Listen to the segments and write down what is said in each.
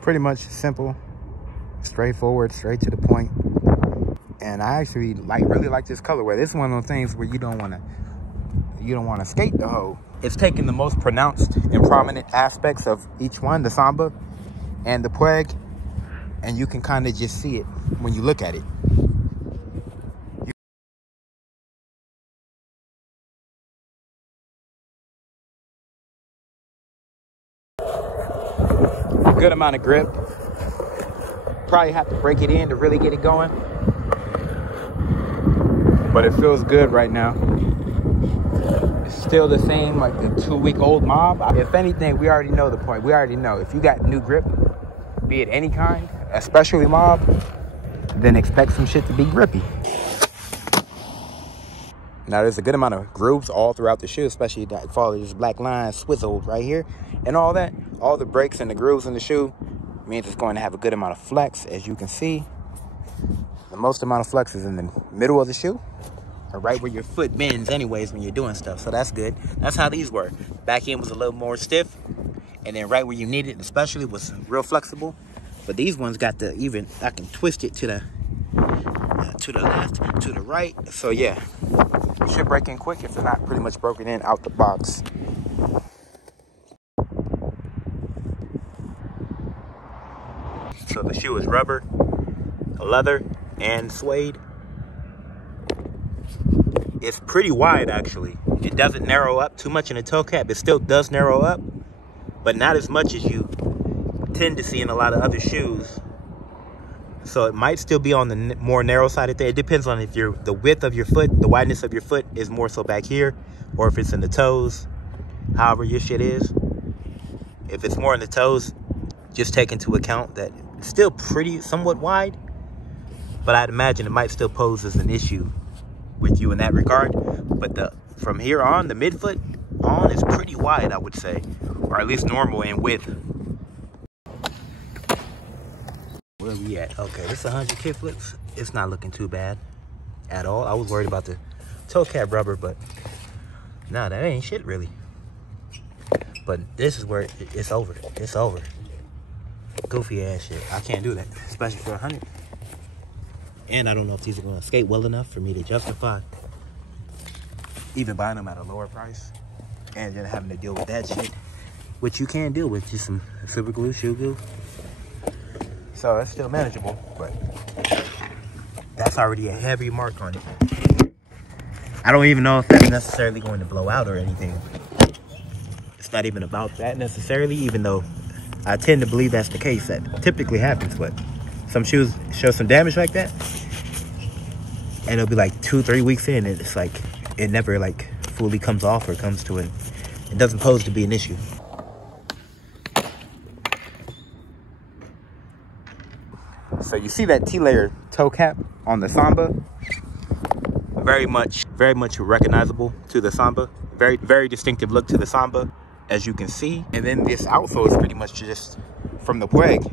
Pretty much simple, straightforward, straight to the point. And I actually really like this colorway. This is one of those things where you don't want to skate the hoe. It's taking the most pronounced and prominent aspects of each one, the Samba and the Puig, and you can kind of just see it when you look at it. Good amount of grip. Probably have to break it in to really get it going, but it feels good right now. It's still the same, like the 2-week-old mob. If anything, we already know the point. We already know if you got new grip, be it any kind, especially mob, then expect some shit to be grippy. Now there's a good amount of grooves all throughout the shoe, especially that follow this black line swizzled right here and all that. All the breaks and the grooves in the shoe means it's going to have a good amount of flex. As you can see, the most amount of flex is in the middle of the shoe, or right where your foot bends anyways when you're doing stuff. So that's good. That's how these were. Back end was a little more stiff, and then right where you need it especially was real flexible. But these ones got the even, I can twist it to the left, to the right. So yeah, you should break in quick if it's not pretty much broken in out the box. So the shoe is rubber, leather, and suede. It's pretty wide actually. It doesn't narrow up too much in the toe cap. It still does narrow up, but not as much as you tend to see in a lot of other shoes. So it might still be on the more narrow side of things. It depends on if the width of your foot, the wideness of your foot is more so back here, or if it's in the toes, however your shit is. If it's more in the toes, just take into account that it's still pretty, somewhat wide, but I'd imagine it might still pose as an issue with you in that regard. But from here on, the midfoot on is pretty wide, I would say, or at least normal in width. Where are we at? Okay, this is 100 kickflips. It's not looking too bad at all. I was worried about the toe cap rubber, but nah, that ain't shit really. But this is where it's over. It's over. Goofy ass shit. I can't do that, especially for 100. And I don't know if these are gonna skate well enough for me to justify even buying them at a lower price and then having to deal with that shit, which you can deal with just some super glue, shoe glue. So it's still manageable, but that's already a heavy mark on it. I don't even know if that's necessarily going to blow out or anything. It's not even about that necessarily, even though I tend to believe that's the case. That typically happens, but some shoes show some damage like that, and it'll be like 2-3 weeks in, and it's like it never like fully comes off or comes to it. It doesn't pose to be an issue. So you see that T-layer toe cap on the Samba, very much recognizable to the Samba. Very distinctive look to the Samba, as you can see. And then this outsole is pretty much just from the Puig,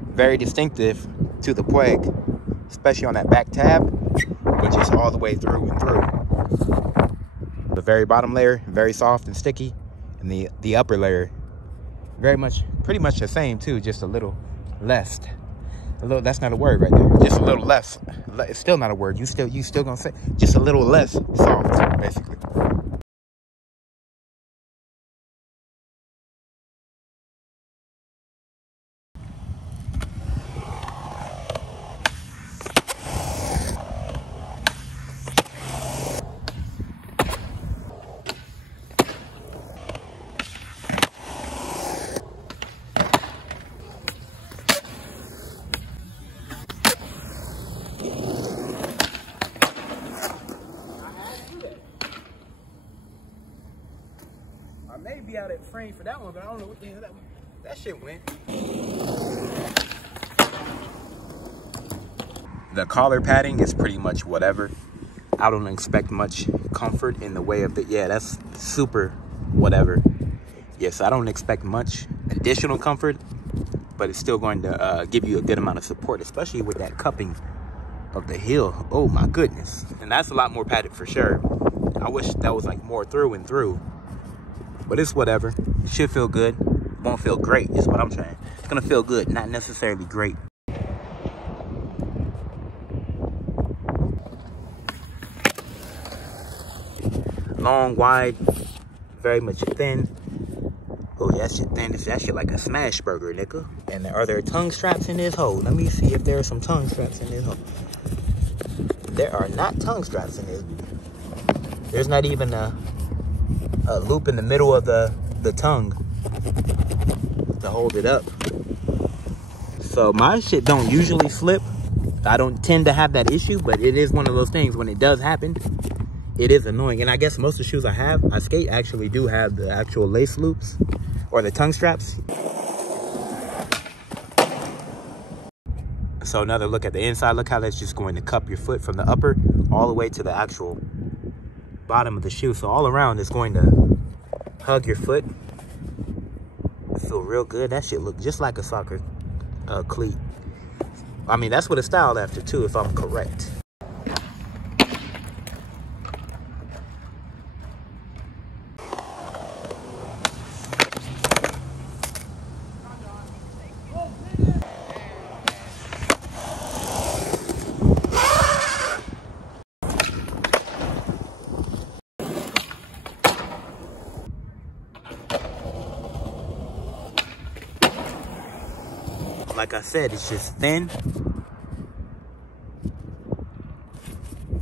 very distinctive to the Puig, especially on that back tab, which is all the way through and through. The very bottom layer, very soft and sticky, and the upper layer, pretty much the same too, just a little less. That's not a word right there. Just a little less. It's still not a word. You still gonna say just a little less soft, basically. how that frame for that one, but I don't know what the hell that shit went. The collar padding is pretty much whatever. I don't expect much comfort in the way of the, yeah, that's super whatever. Yes, I don't expect much additional comfort, but it's still going to give you a good amount of support, especially with that cupping of the heel. Oh my goodness. And that's a lot more padded for sure. I wish that was like more through and through, but it's whatever. It should feel good. Won't feel great is what I'm saying. It's gonna feel good, not necessarily great. Long, wide, very much thin. Oh, that shit thin. That shit like a smash burger, nigga. And are there tongue straps in this hole? Let me see if there are some tongue straps in this hole. There are not tongue straps in this. There's not even a loop in the middle of the tongue to hold it up. So my shit don't usually slip. I don't tend to have that issue, but it is one of those things when it does happen. It is annoying. And I guess most of the shoes I skate actually do have the actual lace loops or the tongue straps. So another look at the inside. Look how that's just going to cup your foot from the upper all the way to the actual bottom of the shoe. So all around it's going to hug your foot. Feel real good. That shit look just like a soccer cleat. I mean, that's what it's styled after too, if I'm correct. Like I said, it's just thin.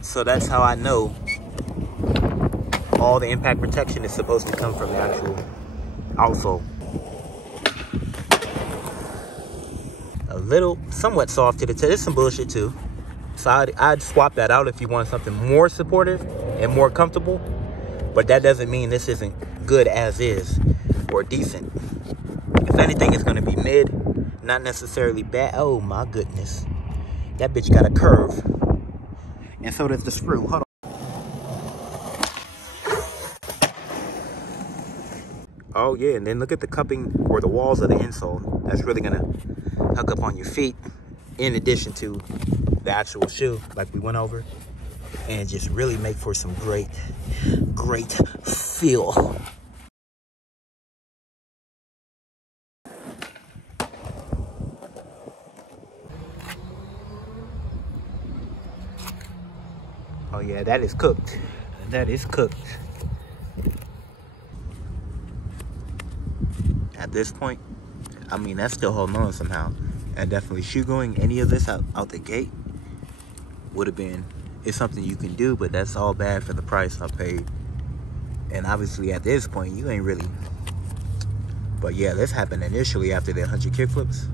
So that's how I know all the impact protection is supposed to come from the actual outsole. A little, somewhat soft to the toe. There's some bullshit too. So I'd swap that out if you want something more supportive and more comfortable. But that doesn't mean this isn't good as is or decent. If anything, it's going to be mid. Not necessarily bad. Oh my goodness. That bitch got a curve. And so does the screw. Hold on. Oh yeah, and then look at the cupping or the walls of the insole. That's really gonna hook up on your feet in addition to the actual shoe like we went over. And just really make for some great feel. Oh yeah, that is cooked. That is cooked. At this point, I mean, that's still holding on somehow. And definitely shoe going any of this out the gate would have been, it's something you can do, but that's all bad for the price I paid. And obviously at this point, you ain't really. But yeah, this happened initially after the 100 kickflips.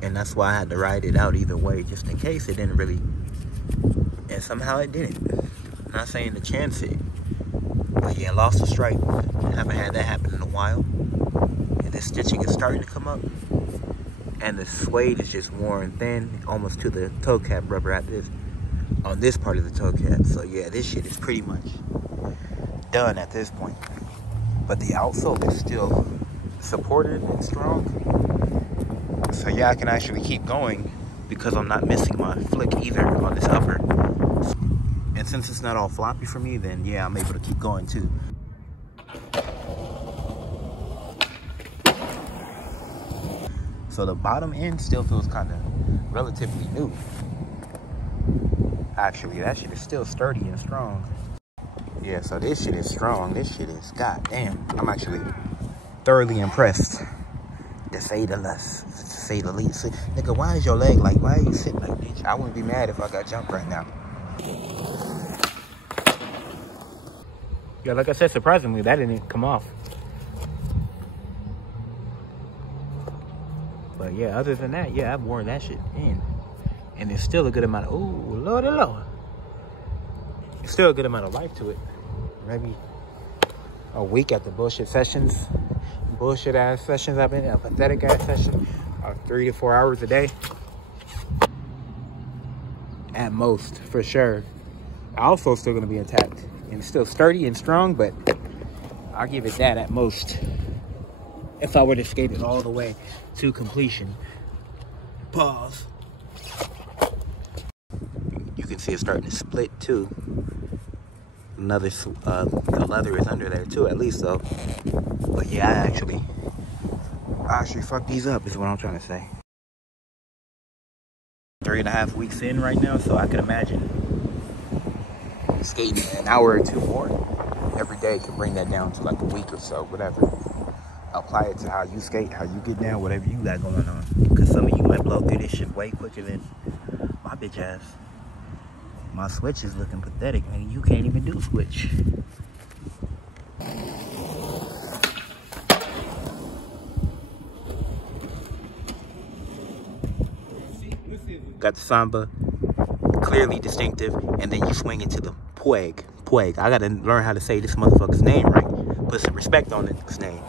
And that's why I had to ride it out either way, just in case it didn't really. And somehow it didn't. I'm not saying to chance it. But yeah, lost a stripe. Haven't had that happen in a while. And the stitching is starting to come up. And the suede is just worn thin, almost to the toe cap rubber on this part of the toe cap. So yeah, this shit is pretty much done at this point. But the outsole is still supported and strong. So yeah, I can actually keep going because I'm not missing my flick either on this upper. And since it's not all floppy for me, then yeah, I'm able to keep going too. So the bottom end still feels kind of relatively new. Actually, that shit is still sturdy and strong. Yeah, so this shit is strong. This shit is, goddamn. I'm actually thoroughly impressed. To say the least. To say the least. Nigga, why is your leg like, why are you sitting like bitch? I wouldn't be mad if I got jumped right now. Yeah, like I said, surprisingly, that didn't come off. But yeah, other than that, yeah, I've worn that shit in. And there's still a good amount of, ooh, lordy lord. There's still a good amount of life to it. Maybe a week at the bullshit sessions. Bullshit ass sessions I've been in, a pathetic ass session of 3 to 4 hours a day. At most, for sure. Also still gonna be intact and still sturdy and strong, but I'll give it that at most. If I were to skate it all the way to completion. Pause. You can see it's starting to split too. Another, the leather is under there too, at least though. But yeah, I actually fucked these up is what I'm trying to say. 3.5 weeks in right now, so I can imagine skating an hour or two more every day can bring that down to like a week or so, whatever. Apply it to how you skate, how you get down, whatever you got going on. Because some of you might blow through this shit way quicker than my bitch ass. My switch is looking pathetic, man. You can't even do switch. Got the Samba, clearly distinctive, and then you swing into the Puig. I gotta learn how to say this motherfucker's name right. Put some respect on his name.